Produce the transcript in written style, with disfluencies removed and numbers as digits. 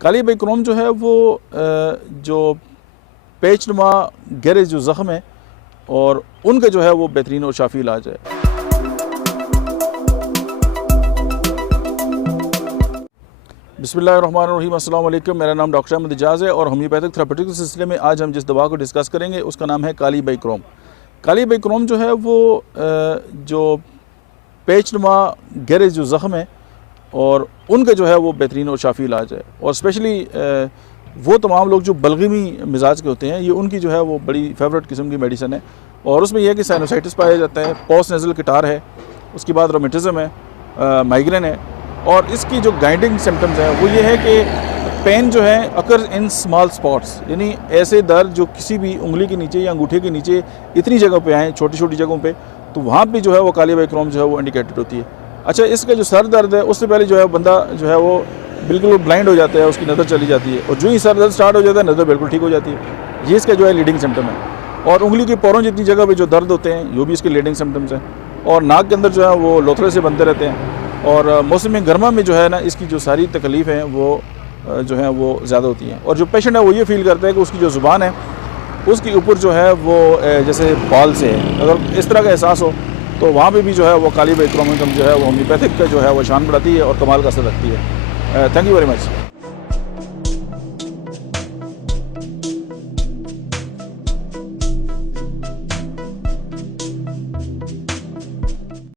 काली बाइक्रोम जो है वो जो पेचनुमा गैरेज जो ज़ख़म है और उनका जो है वो बेहतरीन और शाफ़ी इलाज है। बिस्मिल्लाहिर्रहमानिर्रहीम, अस्सलाम वालेकुम। मेरा नाम डॉक्टर अहमद इजाज़ है और होम्योपैथिक थेरेपेटिक के सिलसिले में आज हम जिस दवा को डिस्कस करेंगे उसका नाम है काली बाइक्रोम। काली बाइक्रोम जो है वो जो पेचनुमा गैरेज जो ज़ख़म है और उनका जो है वो बेहतरीन और शाफ़ी इलाज है। और स्पेशली वो तमाम लोग जो बलगमी मिजाज के होते हैं, ये उनकी जो है वो बड़ी फेवरेट किस्म की मेडिसन है। और उसमें यह है कि साइनोसाइटिस पाया जाता है, पोस्ट नेज़ल गिटार है, उसके बाद रोमेटिज़म है, माइग्रेन है। और इसकी जो गाइडिंग सिम्टम्स हैं वो ये है कि पेन जो है अकर इन स्मॉल स्पॉट्स, यानी ऐसे दर्द जो किसी भी उंगली के नीचे या अंगूठे के नीचे इतनी जगह पे आए, छोटी छोटी जगहों पे, तो वहाँ पे जो है वो काली बाइक्रोम जो है वो इंडिकेटेड होती है। अच्छा, इसका जो सर दर्द है उससे पहले जो है बंदा जो है वो बिल्कुल ब्लाइंड हो जाता है, उसकी नज़र चली जाती है, और जो ही सर दर्द स्टार्ट हो जाता है नज़र बिल्कुल ठीक हो जाती है। ये इसका जो है लीडिंग सिम्टम है। और उंगली के पोरों जितनी जगह पे जो दर्द होते हैं ये भी इसके लीडिंग सिम्टम्स हैं। और नाक के अंदर जो है वो लोथड़े से बनते रहते हैं। और मौसम गर्मा में जो है ना, इसकी जो सारी तकलीफ़ हैं वो जो है वो ज़्यादा होती हैं। और जो पेशेंट है वो ये फील करता है कि उसकी जो ज़ुबान है उसके ऊपर जो है वो जैसे बाल से है। अगर इस तरह का एहसास हो तो वहाँ पे भी जो है वो काली बाइक्रोम जो है वो होम्योपैथिक का जो है वो शान बढ़ाती है और कमाल का असर रखती है। Thank you very much.